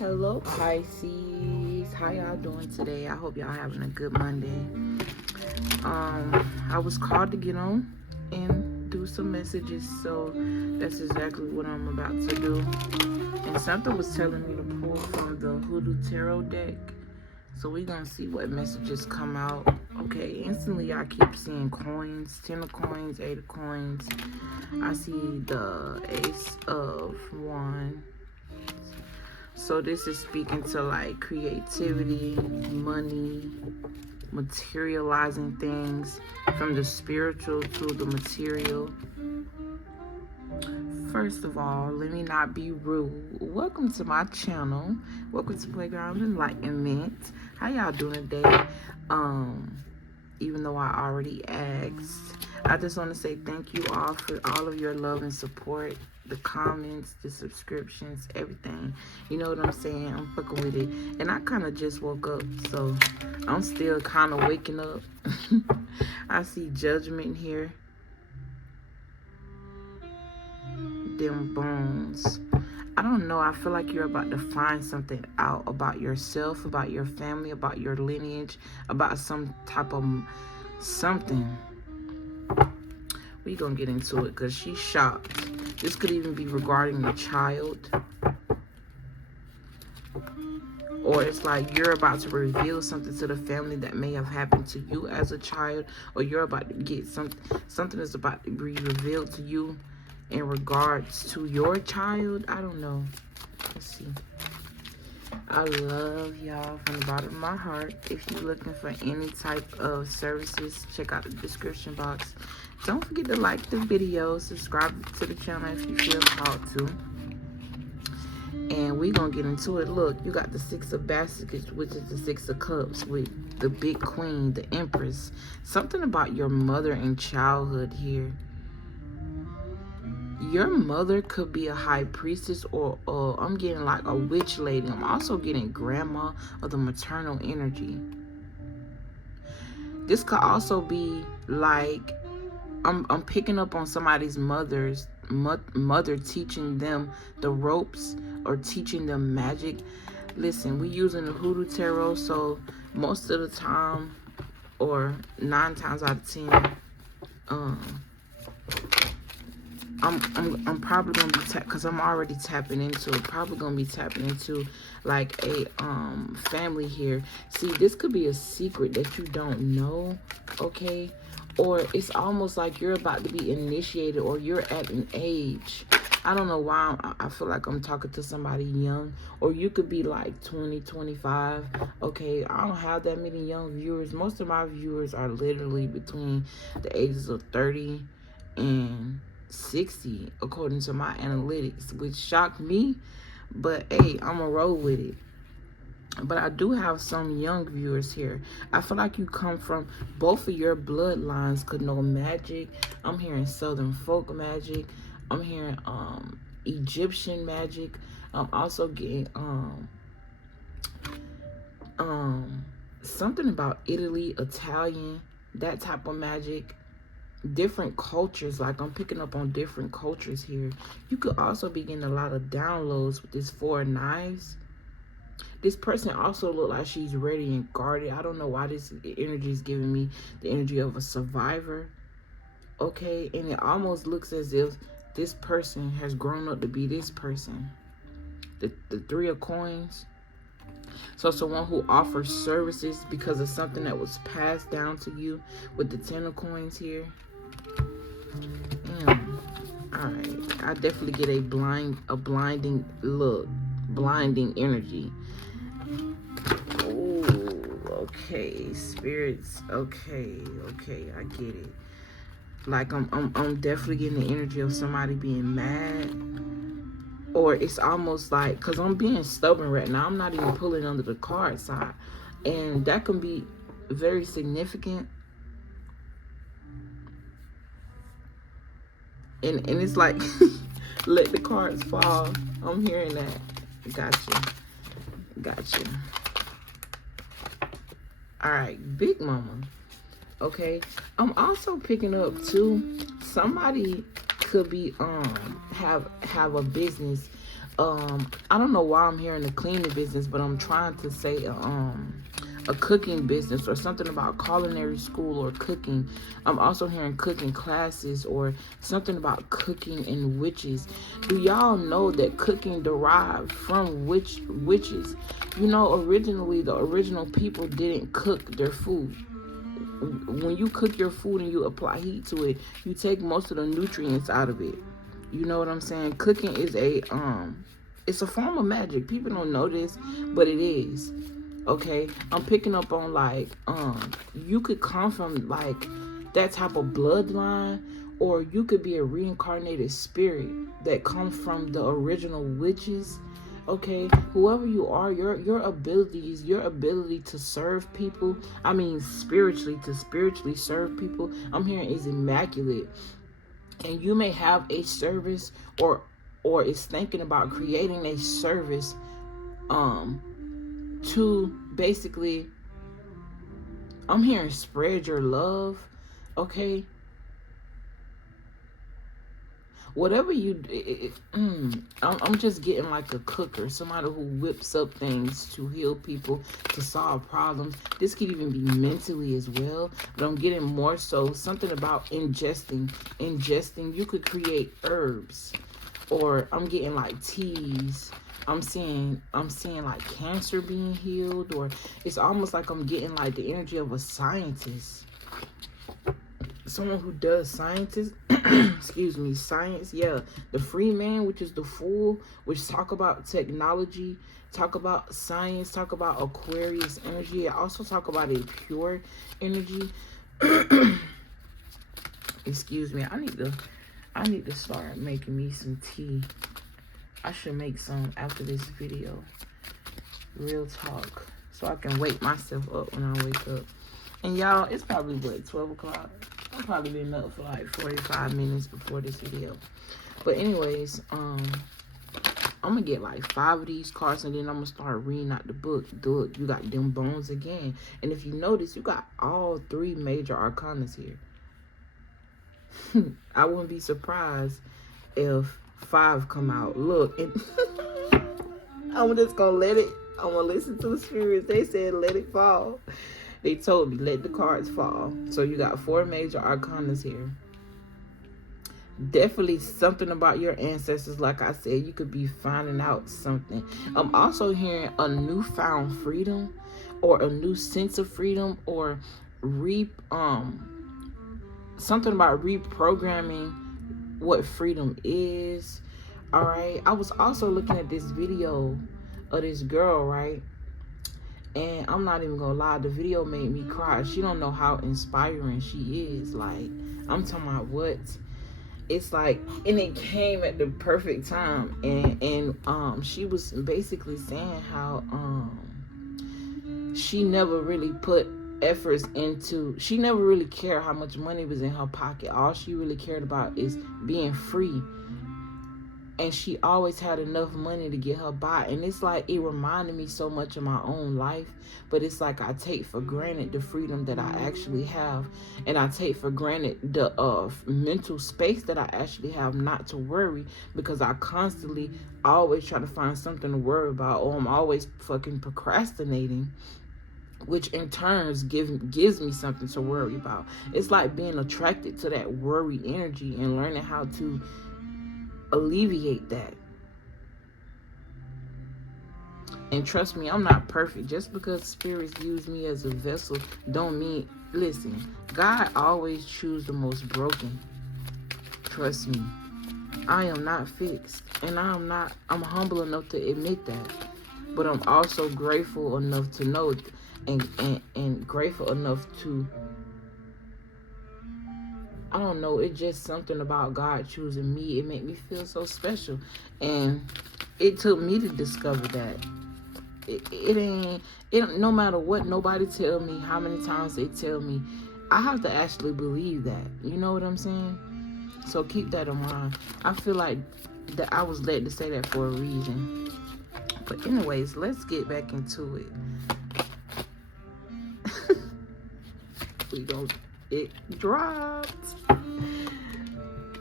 Hello Pisces, how y'all doing today? I hope y'all having a good Monday. I was called to get on and do some messages, so that's exactly what I'm about to do. And something was telling me to pull from the Hoodoo Tarot deck, so we're gonna see what messages come out. Okay, instantly I keep seeing coins, 10 of coins, 8 of coins. I see the Ace of Wands. So this is speaking to like creativity, money, materializing things from the spiritual to the material. First of all, let me not be rude. Welcome to my channel. Welcome to Playground Enlightenment. How y'all doing today? Even though I already asked, I just want to say thank you all for all of your love and support. The comments, the subscriptions, everything. You know what I'm saying? I'm fucking with it. And I kind of just woke up, so I'm still kind of waking up. I see judgment here. Them bones. I don't know. I feel like you're about to find something out about yourself, about your family, about your lineage, about some type of something. We gonna get into it because she's shocked. This could even be regarding a child. Or it's like you're about to reveal something to the family that may have happened to you as a child. Or you're about to get something that's about to be revealed to you in regards to your child. I don't know. Let's see. I love y'all from the bottom of my heart. If you're looking for any type of services, check out the description box. Don't forget to like the video, subscribe to the channel if you feel called to. And we're going to get into it. Look, you got the 6 of baskets, which is the 6 of cups with the big queen, the empress. Something about your mother and childhood here. Your mother could be a high priestess, or I'm getting like a witch lady. I'm also getting grandma or the maternal energy. This could also be like I'm picking up on somebody's mother teaching them the ropes or teaching them magic. Listen, we using the Hoodoo Tarot, so most of the time, or 9 times out of 10, I'm probably gonna be because I'm already tapping into it. Probably gonna be tapping into like a family here. See, this could be a secret that you don't know, okay? Or it's almost like you're about to be initiated, or you're at an age. I don't know why I feel like I'm talking to somebody young, or you could be like 20, 25. Okay, I don't have that many young viewers. Most of my viewers are literally between the ages of 30 and 60, according to my analytics, which shocked me, but hey, I'm gonna roll with it. But I do have some young viewers here. I feel like you come from, both of your bloodlines could know magic. I'm hearing Southern folk magic. I'm hearing Egyptian magic. I'm also getting something about Italy, Italian, that type of magic. Different cultures, like I'm picking up on different cultures here. You could also be getting a lot of downloads with this 4 of knives. This person also look like she's ready and guarded. I don't know why this energy is giving me the energy of a survivor. Okay, and it almost looks as if this person has grown up to be this person. The 3 of coins. So someone who offers services because of something that was passed down to you with the 10 of coins here. Alright, I definitely get a blinding look, blinding energy. Oh, okay, spirits. Okay, I get it. Like I'm definitely getting the energy of somebody being mad, or it's almost like, because I'm being stubborn right now. I'm not even pulling under the card side, and that can be very significant. And it's like, let the cards fall. I'm hearing that. Gotcha. All right, Big Mama. Okay, I'm also picking up too, somebody could be have a business I don't know why I'm here in the cleaning business, but I'm trying to say a cooking business or something about culinary school or cooking. I'm also hearing cooking classes or something about cooking and witches. Do y'all know that cooking derived from witches? You know, originally the original people didn't cook their food. When you cook your food and you apply heat to it, you take most of the nutrients out of it. You know what I'm saying? Cooking is it's a form of magic. People don't know this, but it is. Okay, I'm picking up on like you could come from like that type of bloodline, or you could be a reincarnated spirit that comes from the original witches. Okay, whoever you are, your abilities, your ability to serve people, I mean spiritually, to spiritually serve people, I'm hearing is immaculate. And you may have a service or is thinking about creating a service to basically, I'm hearing spread your love. Okay, whatever you I'm just getting like a cooker, somebody who whips up things to heal people, to solve problems. This could even be mentally as well, but I'm getting more so something about ingesting. You could create herbs, or I'm getting like teas. I'm seeing like cancer being healed, or it's almost like I'm getting like the energy of a scientist, someone who does scientist excuse me, science. Yeah, the free man, which is the fool, which talk about technology, talk about science, talk about Aquarius energy. I also talk about a pure energy. Excuse me, I need to start making me some tea. I should make some after this video. Real talk. So I can wake myself up when I wake up. And y'all, it's probably what, 12 o'clock? I've probably been up for like 45 minutes before this video. But anyways, I'm gonna get like 5 of these cards, and then I'm gonna start reading out the book. Look, you got them bones again. And if you notice, you got all 3 major arcanas here. I wouldn't be surprised if 5 come out. Look, and I'm just gonna let it. I'm gonna listen to the spirits. They said let it fall. They told me let the cards fall. So you got 4 major arcanas here. Definitely something about your ancestors. Like I said, you could be finding out something. I'm also hearing a newfound freedom, or a new sense of freedom, or something about reprogramming what freedom is. All right, I was also looking at this video of this girl, right? And I'm not even gonna lie, the video made me cry. She don't know how inspiring she is. Like, I'm talking about what it's like, and it came at the perfect time. And she was basically saying how she never really put efforts into, she never really cared how much money was in her pocket. All she really cared about is being free. And she always had enough money to get her by. And it's like, it reminded me so much of my own life. But it's like I take for granted the freedom that I actually have. And I take for granted the mental space that I actually have not to worry. Because I constantly always try to find something to worry about. Or I'm always fucking procrastinating, which in turns gives me something to worry about. It's like being attracted to that worry energy and learning how to alleviate that. And trust me, I'm not perfect. Just because spirits use me as a vessel don't mean, listen, God always chooses the most broken. Trust me, I am not fixed, and I'm humble enough to admit that. But I'm also grateful enough to know and grateful enough to, I don't know, it's just something about God choosing me. It made me feel so special. And it took me to discover that. It ain't, no matter what nobody tell me, how many times they tell me, I have to actually believe that. You know what I'm saying? So keep that in mind. I feel like that I was led to say that for a reason. But anyways, let's get back into it. It dropped.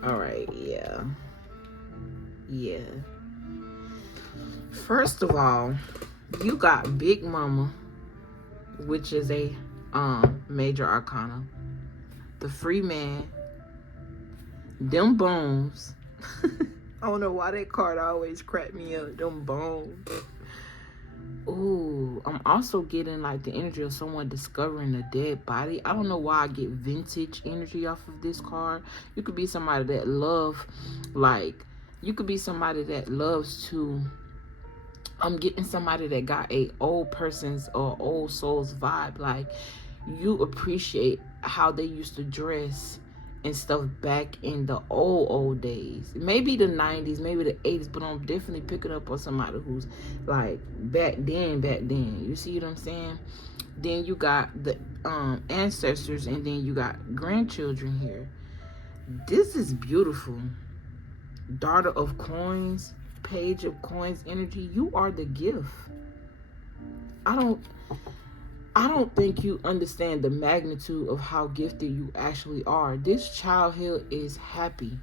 All right, yeah. First of all, you got Big Mama, which is a major arcana. The Free Man, them bones. I don't know why that card always cracked me up. Them bones. Ooh, I'm also getting like the energy of someone discovering a dead body. I don't know why I get vintage energy off of this card. You could be somebody that you could be somebody that loves to, I'm getting somebody that got a old person's or old soul's vibe. Like, you appreciate how they used to dress and stuff back in the old days. Maybe the 90s, maybe the 80s, but I'm definitely picking up on somebody who's like back then. You see what I'm saying? Then you got the ancestors, and then you got grandchildren here. This is beautiful. Daughter of Coins, Page of Coins energy. You are the gift. I don't think you understand the magnitude of how gifted you actually are. This child here is happy.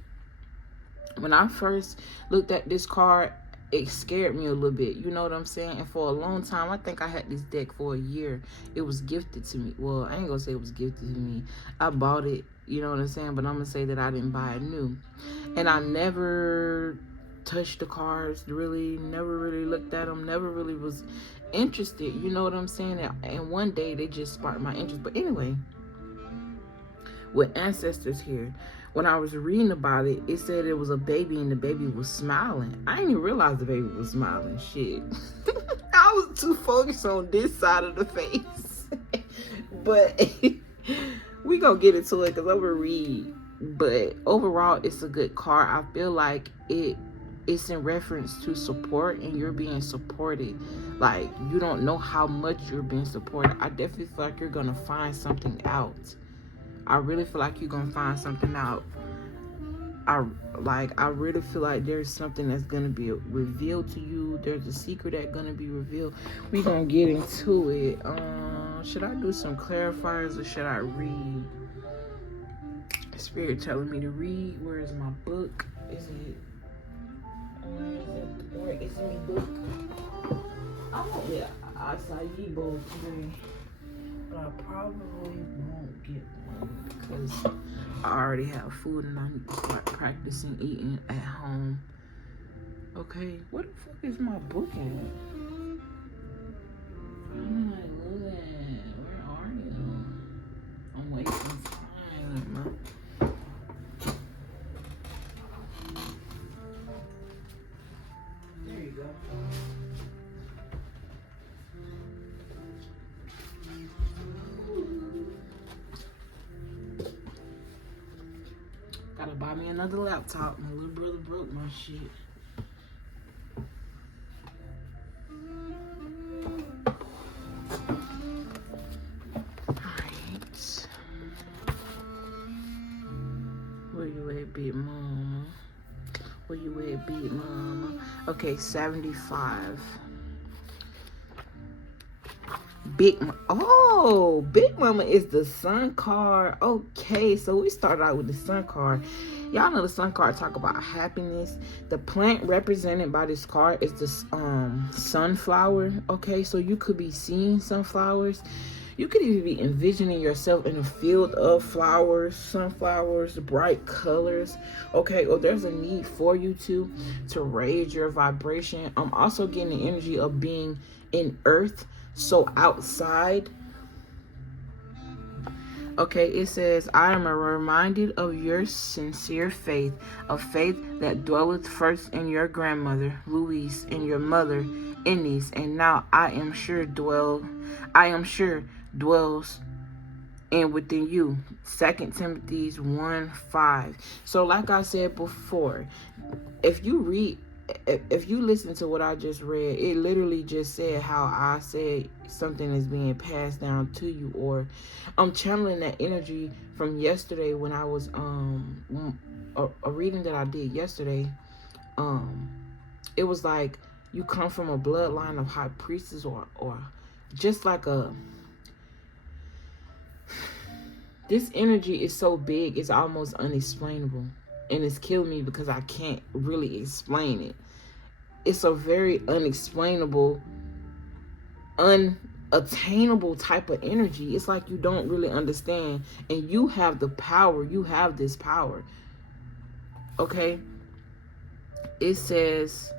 When I first looked at this card, it scared me a little bit. You know what I'm saying? And for a long time, I think I had this deck for a year. It was gifted to me. Well, I ain't gonna say it was gifted to me. I bought it, you know what I'm saying? But I'm gonna say that I didn't buy it new. And I never touched the cards, really, never really looked at them, never really was interested, you know what I'm saying? And one day they just sparked my interest. But anyway, with ancestors here, when I was reading about it, it said it was a baby and the baby was smiling. I didn't even realize the baby was smiling. Shit. I was too focused on this side of the face. But we gonna get into it because I'm gonna read. But overall, it's a good card. I feel like it's in reference to support, and you're being supported. Like, you don't know how much you're being supported. I definitely feel like you're gonna find something out. I really feel like you're gonna find something out. I really feel like there's something that's gonna be revealed to you. There's a secret that's gonna be revealed. We're gonna get into it. Should I do some clarifiers or should I read? Spirit telling me to read. Where is my book? Where is my book? Oh yeah, acai bowl today. But I probably won't get one because I already have food and I need to start practicing eating at home. Okay, where the fuck is my book at? Oh my Lord, where are you? I'm wasting time. There you go. Gotta buy me another laptop. My little brother broke my shit. Alright. Where you at, big mama? Where you at, big mama? Okay, 75. Big Mama is the Sun card. Okay, so we started out with the Sun card. Y'all know the Sun card talk about happiness. The plant represented by this card is the sunflower. Okay, so you could be seeing sunflowers. You could even be envisioning yourself in a field of flowers, sunflowers, bright colors. Okay, or there's a need for you to raise your vibration. I'm also getting the energy of being in earth, so outside. Okay, it says, I am reminded of your sincere faith, of faith that dwelleth first in your grandmother, Louise, and your mother, Ennis, and now I am sure dwells and within you. 2 Timothy 1:5. So like I said before, if you listen to what I just read, it literally just said how I said something is being passed down to you, or I'm channeling that energy from yesterday when I was a reading that I did yesterday. It was like you come from a bloodline of high priestess or just like this energy is so big, it's almost unexplainable. And it's killing me because I can't really explain it. it's a very unexplainable, unattainable type of energy. It's like you don't really understand, and you have the power. You have this power. Okay? It says,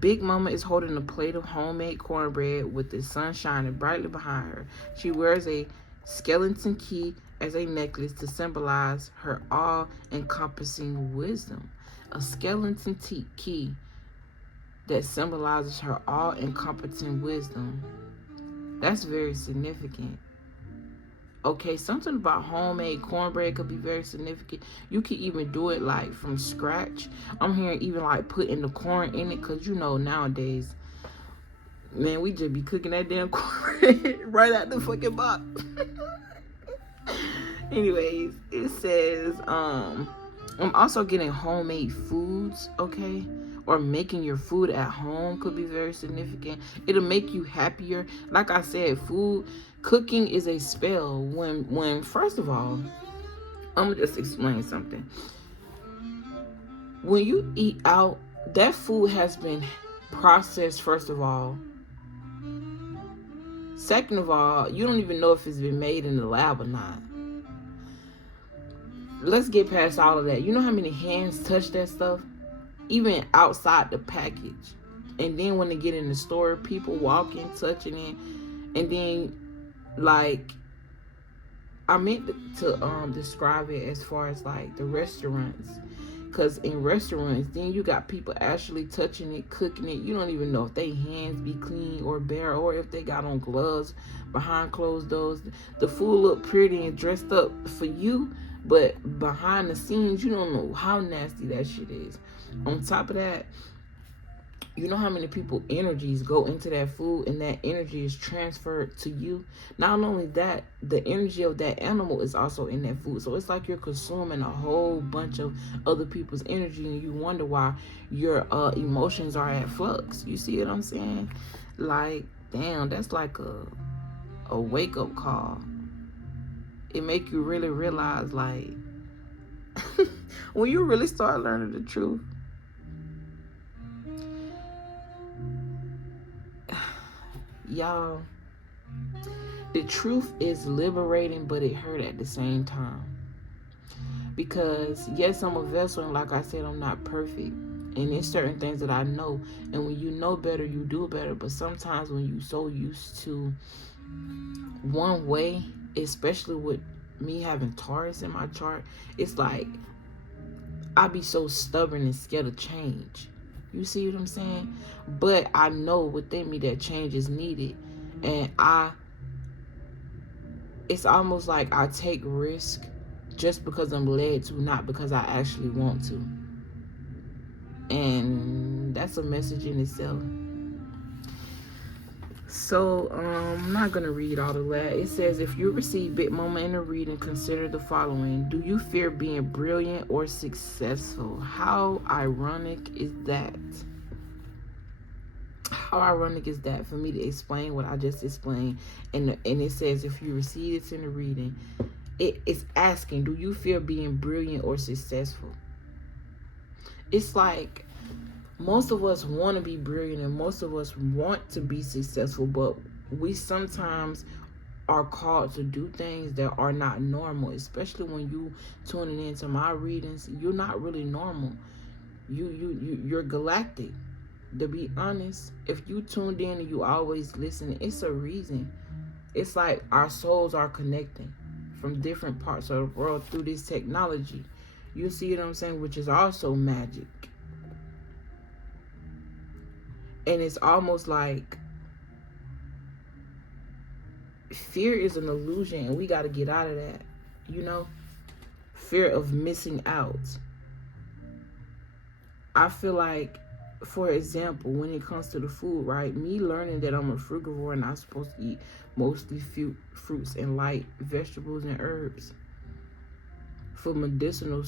Big Mama is holding a plate of homemade cornbread with the sun shining brightly behind her. She wears a skeleton key as a necklace to symbolize her all-encompassing wisdom. A skeleton key that symbolizes her all-encompassing wisdom. That's very significant. Okay, something about homemade cornbread could be very significant. You can even do it like from scratch. I'm hearing even like putting the corn in it, because you know nowadays, man, we just be cooking that damn cornbread right out the fucking box. Anyways, it says, I'm also getting homemade foods, okay? Or making your food at home could be very significant. It'll make you happier. Like I said, cooking is a spell. When first of all, I'm gonna just explain something. When you eat out, that food has been processed, first of all. Second of all, you don't even know if it's been made in the lab or not. Let's get past all of that. You know how many hands touch that stuff? Even outside the package. And then when they get in the store, people walking, touching it. And then, like, I meant to describe it as far as, like, the restaurants. Because in restaurants, then you got people actually touching it, cooking it. You don't even know if their hands be clean or bare, or if they got on gloves behind closed doors. The food look pretty and dressed up for you, but behind the scenes, you don't know how nasty that shit is. On top of that, you know how many people energies go into that food, and that energy is transferred to you. Not only that, the energy of that animal is also in that food. So it's like you're consuming a whole bunch of other people's energy, and you wonder why your emotions are at flux. You see what I'm saying? Like, damn, that's like a wake-up call. It make you really realize, like, when you really start learning the truth, y'all, the truth is liberating, but it hurt at the same time. Because yes, I'm a vessel, and like I said, I'm not perfect, and there's certain things that I know, and when you know better, you do better. But sometimes when you so used to one way, especially with me having Taurus in my chart, it's like I be so stubborn and scared of change. You see what I'm saying? But I know within me that change is needed. And it's almost like I take risk just because I'm led to, not because I actually want to. And that's a message in itself. So, I'm not going to read all of that. It says, if you receive Big Mama in a reading, consider the following. Do you fear being brilliant or successful? How ironic is that? How ironic is that for me to explain what I just explained? And it says, if you receive this in a reading, it's asking, do you fear being brilliant or successful? It's like, most of us want to be brilliant, and most of us want to be successful, but we sometimes are called to do things that are not normal. Especially when you tuning into my readings, you're not really normal. You're galactic. To be honest, if you tuned in and you always listen, it's a reason. It's like our souls are connecting from different parts of the world through this technology. You see what I'm saying? Which is also magic. And it's almost like fear is an illusion, and we got to get out of that, you know? Fear of missing out. I feel like, for example, when it comes to the food, right? Me learning that I'm a frugivore and I'm supposed to eat mostly fruits and light vegetables and herbs for medicinal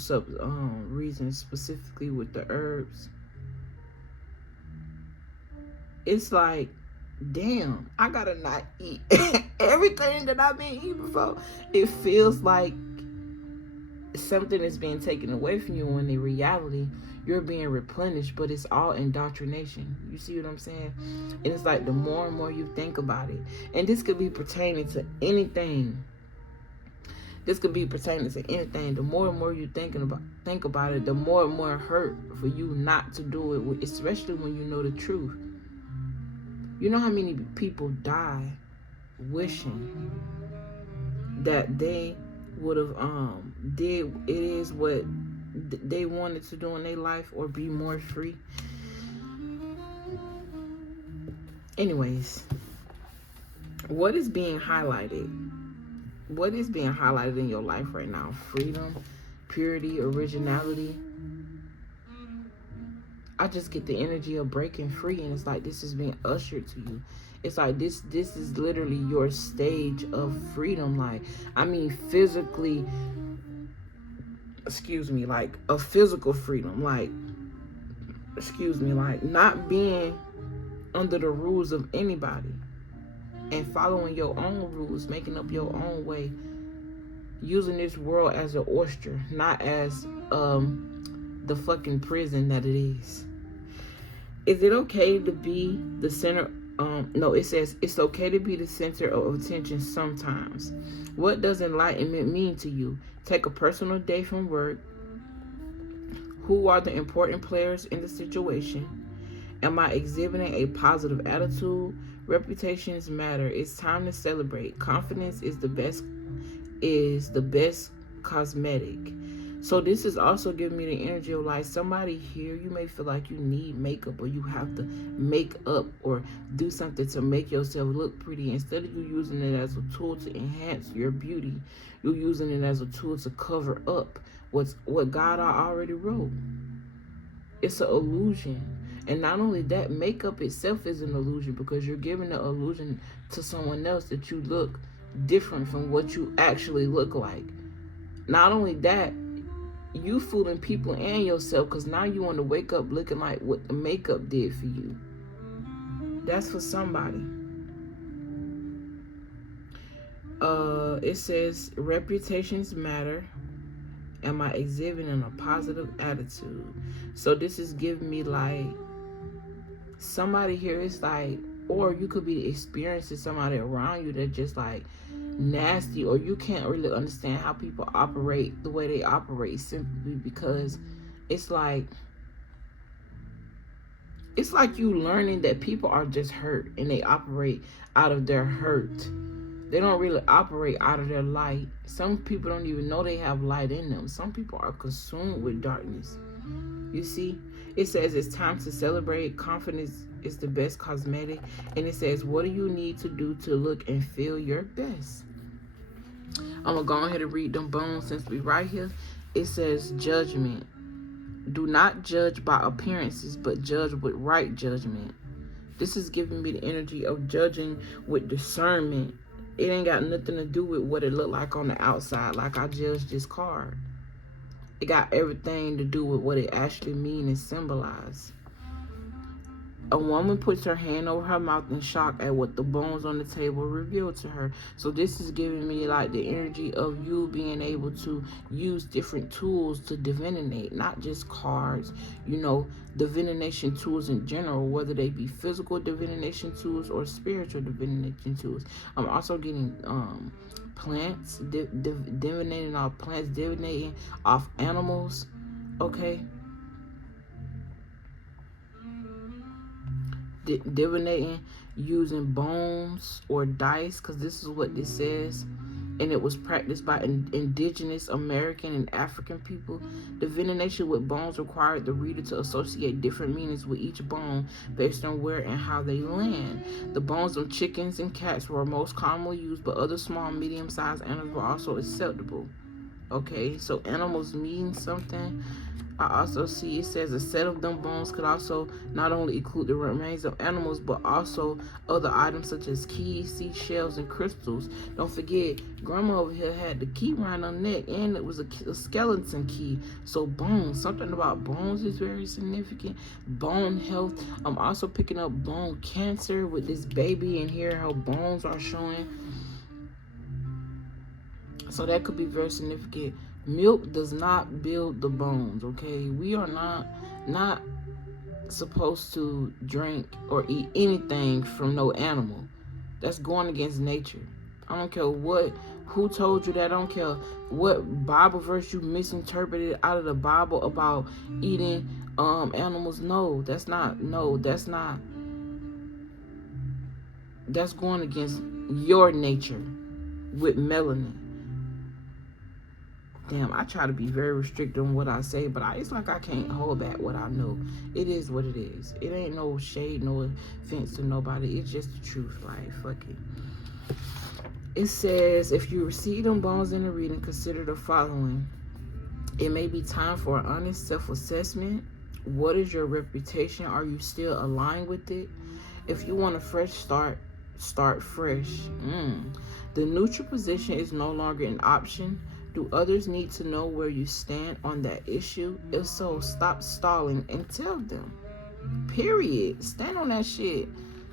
reasons, specifically with the herbs. It's like, damn, I gotta not eat everything that I've been eating before. It feels like something is being taken away from you, when in reality, you're being replenished, but it's all indoctrination. You see what I'm saying? And it's like the more and more you think about it, and this could be pertaining to anything. This could be pertaining to anything. The more and more you think about it, the more and more hurt for you not to do it, especially when you know the truth. You know how many people die wishing that they would have did it is what they wanted to do in their life, or be more free. Anyways, what is being highlighted? What is being highlighted in your life right now? Freedom, purity, originality. I just get the energy of breaking free, and it's like this is being ushered to you. It's like this is literally your stage of freedom. Like, I mean, physically, like a physical freedom. Like, like not being under the rules of anybody and following your own rules, making up your own way, using this world as an oyster, not as the fucking prison that it is. Is it okay to be the center? No, it says it's okay to be the center of attention sometimes. What does enlightenment mean to you? Take a personal day from work. Who are the important players in the situation? Am I exhibiting a positive attitude? Reputations matter. It's time to celebrate. Confidence is the best cosmetic. So this is also giving me the energy of like somebody here, you may feel like you need makeup, or you have to make up or do something to make yourself look pretty. Instead of you using it as a tool to enhance your beauty, you're using it as a tool to cover up what God already wrote. It's an illusion. And not only that, makeup itself is an illusion, because you're giving the illusion to someone else that you look different from what you actually look like. Not only that, you fooling people and yourself, because now you want to wake up looking like what the makeup did for you. That's for somebody. It says reputations matter. Am I exhibiting a positive attitude? So this is giving me like somebody here is like, or you could be experiencing somebody around you that just like nasty, or you can't really understand how people operate the way they operate, simply because it's like you learning that people are just hurt and they operate out of their hurt. They don't really operate out of their light. Some people don't even know they have light in them. Some people are consumed with darkness. You see, it says it's time to celebrate. Confidence is the best cosmetic. And it says, what do you need to do to look and feel your best? I'm going to go ahead and read them bones since we right here. It says judgment. Do not judge by appearances, but judge with right judgment. This is giving me the energy of judging with discernment. It ain't got nothing to do with what it looked like on the outside, like I judged this card. It got everything to do with what it actually means and symbolizes. A woman puts her hand over her mouth in shock at what the bones on the table revealed to her. So this is giving me like the energy of you being able to use different tools to divinate, not just cards, you know, divination tools in general, whether they be physical divination tools or spiritual divination tools. I'm also getting plants, divinating off plants, divinating off animals, okay? Divinating using bones or dice, because this is what this says, and it was practiced by indigenous American and African people. Divination with bones required the reader to associate different meanings with each bone based on where and how they land. The bones of chickens and cats were most commonly used, but other small, medium-sized animals were also acceptable. Okay, so animals mean something. I also see it says a set of them bones could also not only include the remains of animals, but also other items such as keys, seashells, and crystals. Don't forget, grandma over here had the key around her neck, and it was a skeleton key. So bones, something about bones is very significant. Bone health. I'm also picking up bone cancer with this baby in here, how bones are showing. So that could be very significant Milk does not build the bones, okay? We are not supposed to drink or eat anything from no animal. That's going against nature. I don't care who told you that. I don't care what Bible verse you misinterpreted out of the Bible about eating animals. That's going against your nature with melanin. Damn, I try to be very restricted on what I say, but it's like I can't hold back what I know. It is what it is. It ain't no shade, no offense to nobody. It's just the truth. Like, fuck it. It says, if you receive them bones in the reading, consider the following. It may be time for an honest self-assessment. What is your reputation? Are you still aligned with it? If you want a fresh start, start fresh. The neutral position is no longer an option. Do others need to know where you stand on that issue? If so, stop stalling and tell them. Period. Stand on that shit.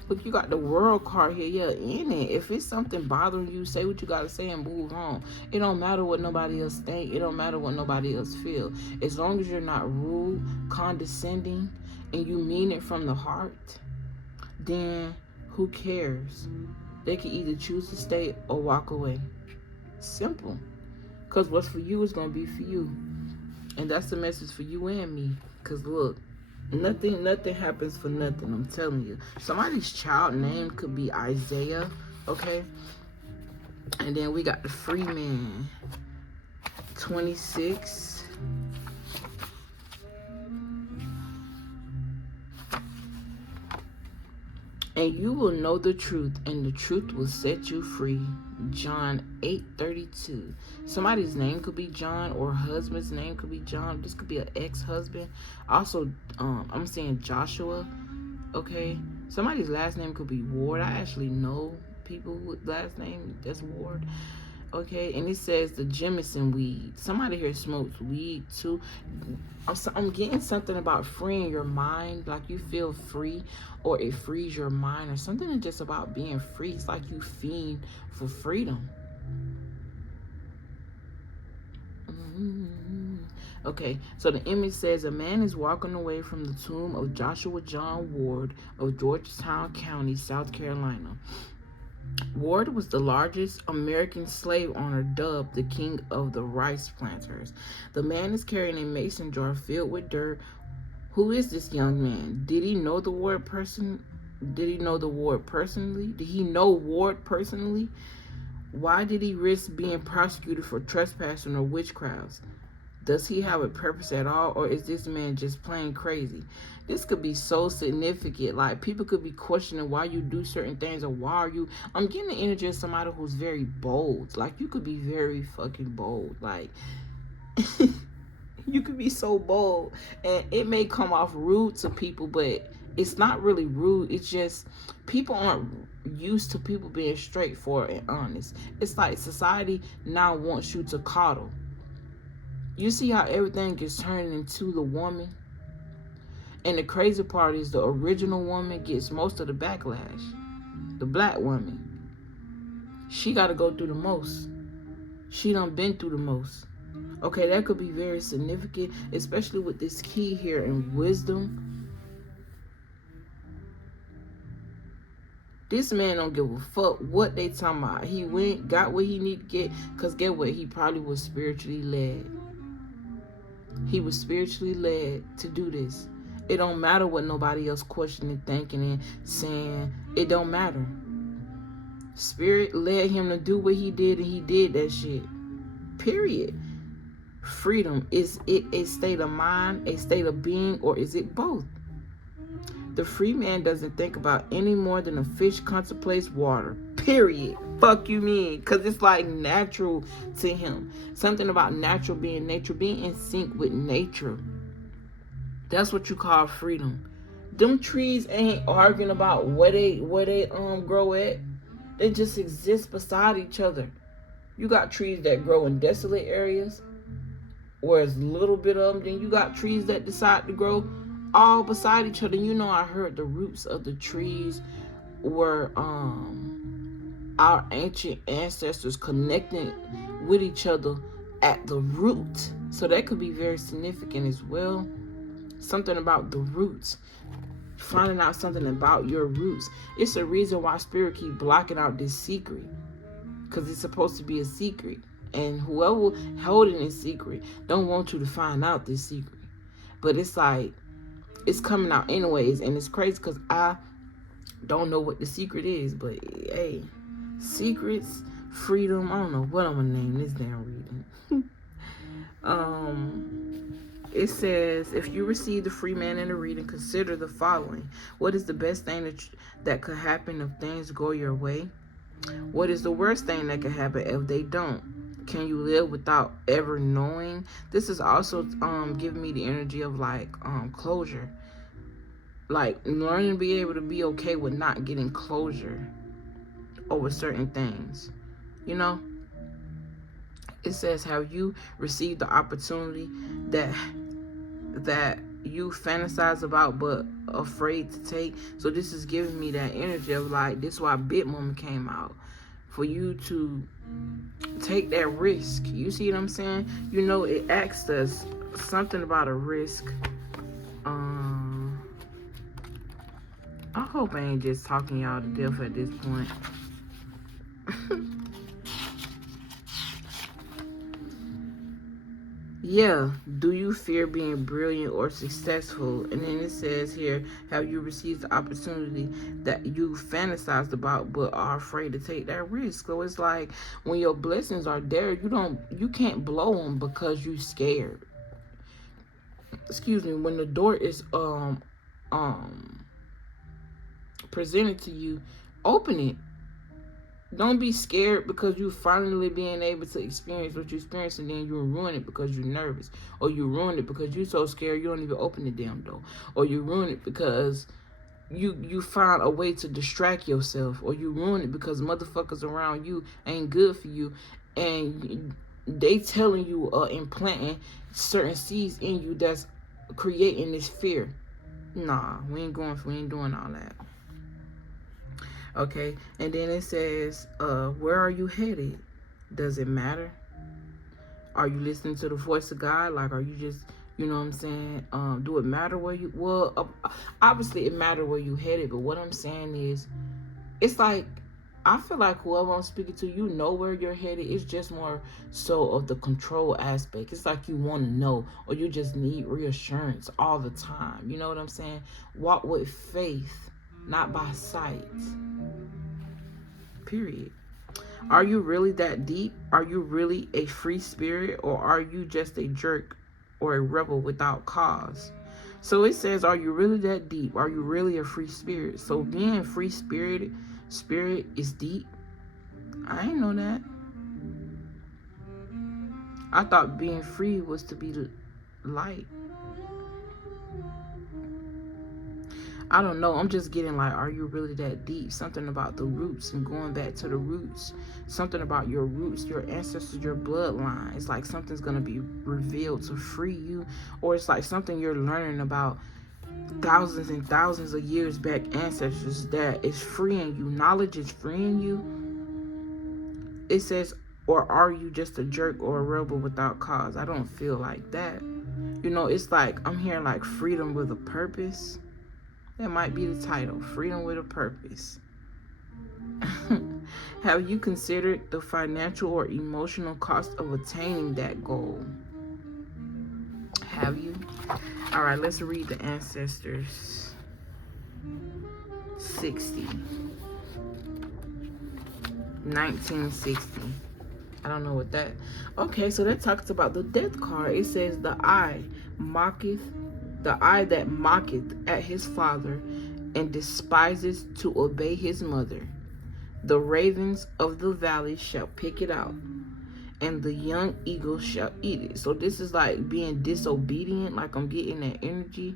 Look, you got the world card here. Yeah, in it. If it's something bothering you, say what you got to say and move on. It don't matter what nobody else think. It don't matter what nobody else feel. As long as you're not rude, condescending, and you mean it from the heart, then who cares? They can either choose to stay or walk away. Simple. Because what's for you is going to be for you. And that's the message for you and me. Because look, nothing happens for nothing. I'm telling you. Somebody's child name could be Isaiah. Okay? And then we got the free man. 26. And you will know the truth, and the truth will set you free. John 8:32. Somebody's name could be John, or husband's name could be John. This could be an ex-husband. Also, I'm saying Joshua. Okay. Somebody's last name could be Ward. I actually know people with last name that's Ward. Okay, and it says the Jemison weed. Somebody here smokes weed too. I'm getting something about freeing your mind, like you feel free, or it frees your mind, or something just about being free. It's like you fiend for freedom. Okay, so the image says a man is walking away from the tomb of Joshua John Ward of Georgetown County, South Carolina. Ward was the largest American slave owner, dubbed the king of the rice planters. The man is carrying a mason jar filled with dirt. Who is this young man? Did he know the Ward personally? Did he know Ward personally? Why did he risk being prosecuted for trespassing or witchcraft? Does he have a purpose at all, or is this man just plain crazy? This could be so significant. Like, people could be questioning why you do certain things, or why are you... I'm getting the energy of somebody who's very bold. Like, you could be very fucking bold. Like, you could be so bold. And it may come off rude to people, but it's not really rude. It's just people aren't used to people being straightforward and honest. It's like society now wants you to coddle. You see how everything gets turned into the woman? And the crazy part is the original woman gets most of the backlash. The black woman. She got to go through the most. She done been through the most. Okay, that could be very significant, especially with this key here in wisdom. This man don't give a fuck what they talking about. He went, got what he need to get, because get what? He probably was spiritually led. He was spiritually led to do this. It don't matter what nobody else questioning, thinking, and saying. It don't matter. Spirit led him to do what he did, and he did that shit. Period. Freedom, is it a state of mind, a state of being, or is it both? The free man doesn't think about any more than a fish contemplates water. Period. Fuck you mean? Because it's like natural to him. Something about natural being nature, being in sync with nature. That's what you call freedom. Them trees ain't arguing about where they grow at. They just exist beside each other. You got trees that grow in desolate areas, where it's a little bit of them. Then you got trees that decide to grow all beside each other. You know, I heard the roots of the trees were our ancient ancestors connecting with each other at the root. So that could be very significant as well. Something about the roots. Finding out something about your roots. It's a reason why spirit keep blocking out this secret. Because it's supposed to be a secret. And whoever holding this secret don't want you to find out this secret. But it's like, it's coming out anyways. And it's crazy because I don't know what the secret is. But hey, secrets, freedom, I don't know what I'm going to name this damn reading. It says, if you receive the free man in the reading, consider the following. What is the best thing that could happen if things go your way? What is the worst thing that could happen if they don't? Can you live without ever knowing? This is also giving me the energy of like closure. Like learning to be able to be okay with not getting closure over certain things. You know? It says, have you received the opportunity that you fantasize about but afraid to take? So this is giving me that energy of like, this is why Bit Moment came out. For you to take that risk. You see what I'm saying? You know, it asked us something about a risk. I hope I ain't just talking y'all to death at this point. Yeah, do you fear being brilliant or successful? And then it says here, have you received the opportunity that you fantasized about but are afraid to take that risk? So it's like when your blessings are there, you can't blow them because you're scared. Excuse me, when the door is presented to you, open it. Don't be scared because you finally being able to experience what you experienced, and then you ruin it because you're nervous, or you ruin it because you're so scared you don't even open the damn door, or you ruin it because you find a way to distract yourself, or you ruin it because motherfuckers around you ain't good for you, and they telling you implanting certain seeds in you that's creating this fear. Nah, we ain't doing all that. Okay, and then it says, where are you headed? Does it matter? Are you listening to the voice of God? Like, are you just, you know what I'm saying? Do it matter where you, well, obviously it matters where you headed, but what I'm saying is, it's like, I feel like whoever I'm speaking to, you know where you're headed. It's just more so of the control aspect. It's like you want to know, or you just need reassurance all the time. You know what I'm saying? Walk with faith, not by sight. Period. Are you really that deep? Are you really a free spirit, or are you just a jerk or a rebel without cause? So it says, are you really that deep? Are you really a free spirit? So being free spirit is deep. I ain't know that. I thought being free was to be light. I don't know. I'm just getting like, are you really that deep? Something about the roots and going back to the roots. Something about your roots, your ancestors, your bloodline. It's like something's going to be revealed to free you. Or it's like something you're learning about thousands and thousands of years back ancestors that is freeing you. Knowledge is freeing you. It says, or are you just a jerk or a rebel without cause? I don't feel like that. You know, it's like I'm hearing like freedom with a purpose. That might be the title, Freedom with a Purpose. Have you considered the financial or emotional cost of attaining that goal? Have you? All right, let's read the ancestors. 1960. I don't know what that. Okay, so that talks about the death card. It says the eye that mocketh at his father and despises to obey his mother. The ravens of the valley shall pick it out, and the young eagle shall eat it. So this is like being disobedient. Like I'm getting that energy.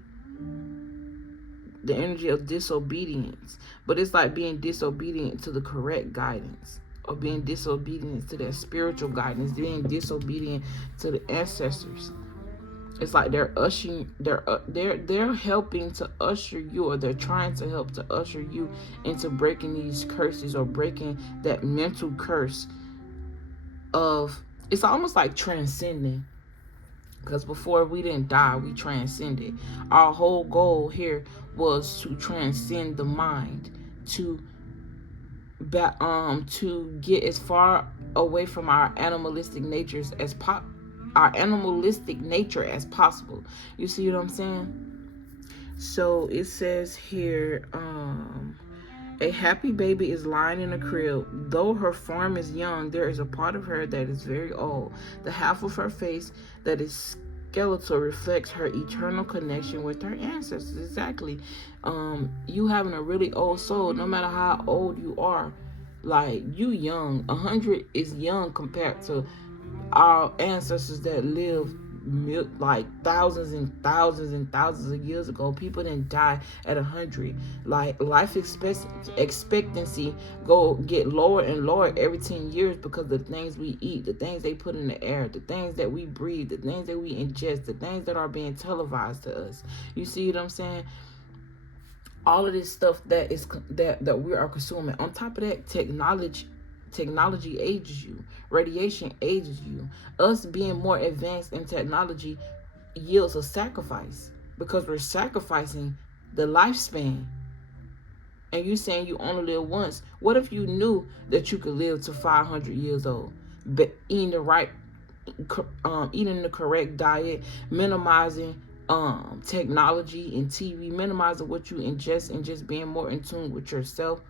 The energy of disobedience. But it's like being disobedient to the correct guidance. Or being disobedient to their spiritual guidance. Being disobedient to the ancestors. It's like they're helping to usher you, or they're trying to help to usher you into breaking these curses, or breaking that mental curse of It's almost like transcending. Because before we didn't die, we transcended. Our whole goal here was to transcend the mind, to get as far away from our animalistic natures as our animalistic nature as possible. You see what I'm saying? So it says here, a happy baby is lying in a crib. Though her form is young, there is a part of her that is very old. The half of her face that is skeletal reflects her eternal connection with her ancestors. Exactly. You having a really old soul, no matter how old you are, like you young. 100 is young compared to our ancestors that lived like thousands and thousands and thousands of years ago. People didn't die at 100. Like life expectancy go get lower and lower every 10 years because of the things we eat, the things they put in the air, the things that we breathe, the things that we ingest, the things that are being televised to us. You see what I'm saying? All of this stuff that we are consuming. On top of that, technology ages you. Radiation ages you. Us being more advanced in technology yields a sacrifice because we're sacrificing the lifespan. And you saying you only live once. What if you knew that you could live to 500 years old, but eating the correct diet, minimizing technology and TV, minimizing what you ingest, and just being more in tune with yourself?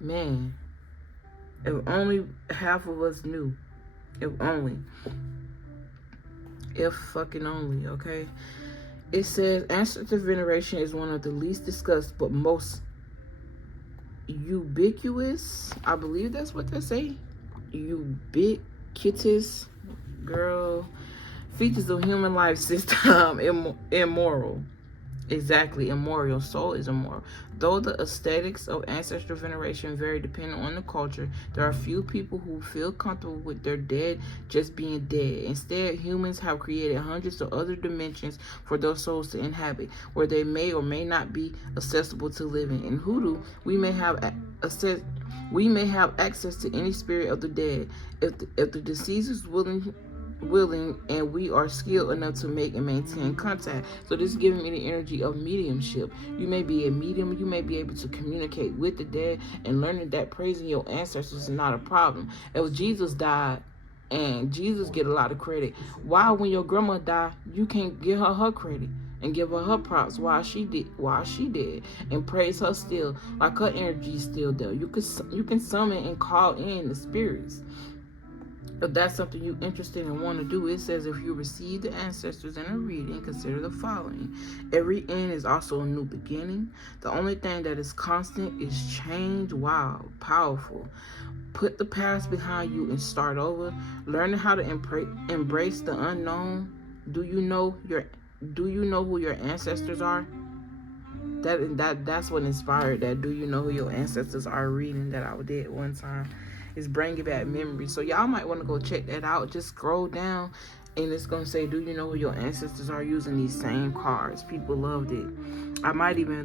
Man, if only half of us knew. If fucking only, okay? It says ancestor veneration is one of the least discussed but most ubiquitous. I believe that's what they say. Ubiquitous, girl. Features of human life system. Immoral. Exactly, immoral. Soul is immoral. Though the aesthetics of ancestral veneration vary depending on the culture, there are few people who feel comfortable with their dead just being dead. Instead, humans have created hundreds of other dimensions for their souls to inhabit, where they may or may not be accessible to living. In hoodoo, we may have access to any spirit of the dead if the deceased is willing and we are skilled enough to make and maintain contact. So this is giving me the energy of mediumship. You may be a medium, you may be able to communicate with the dead, and learning that praising your ancestors is not a problem. If Jesus died, and Jesus get a lot of credit, why when your grandma died you can't give her credit and give her props while she did and praise her still, like her energy is still there? You can summon and call in the spirits. If that's something you're interested in and want to do, it says if you receive the ancestors in a reading, consider the following. Every end is also a new beginning. The only thing that is constant is change. Wow, powerful. Put the past behind you and start over. Learning how to embrace the unknown. Do you know who your ancestors are? That's what inspired that do you know who your ancestors are reading that I did one time. It's bringing back memories. So y'all might want to go check that out. Just scroll down and it's going to say, do you know who your ancestors are, using these same cards. People loved it. I might even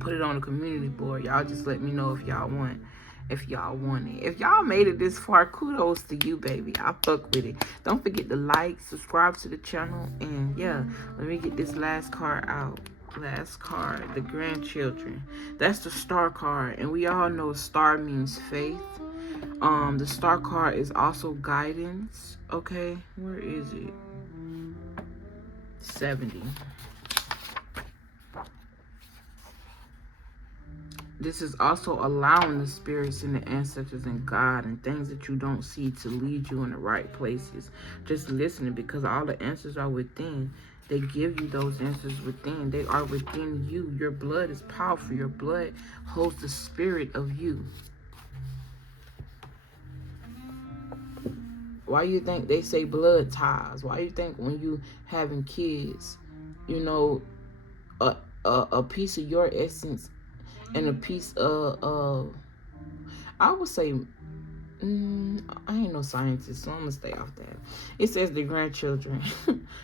put it on a community board. Y'all just let me know if y'all want it. If y'all made it this far, kudos to you, baby. I fuck with it. Don't forget to like, subscribe to the channel, and yeah, let me get this last card out. Last card, the grandchildren. That's the star card, and we all know star means faith. The star card is also guidance. Okay, where is it? 70. This is also allowing the spirits and the ancestors and God and things that you don't see to lead you in the right places. Just listening, because all the answers are within. They give you those answers within. They are within you. Your blood is powerful. Your blood holds the spirit of you. Why you think they say blood ties? Why you think when you having kids, you know, a piece of your essence and a piece of I would say, I ain't no scientist, so I'm gonna stay off that. It says the grandchildren.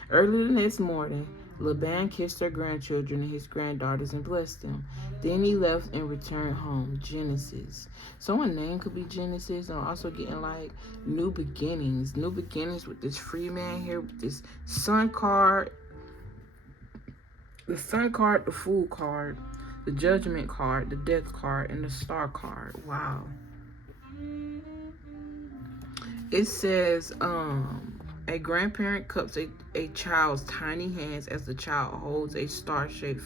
Early the next morning, Laban kissed her grandchildren and his granddaughters and blessed them. Then he left and returned home. Genesis. Someone's name could be Genesis. I'm also getting like new beginnings. New beginnings with this free man here, with this sun card. The sun card, the fool card, the judgment card, the death card, and the star card. Wow. It says, a grandparent cups a child's tiny hands as the child holds a star-shaped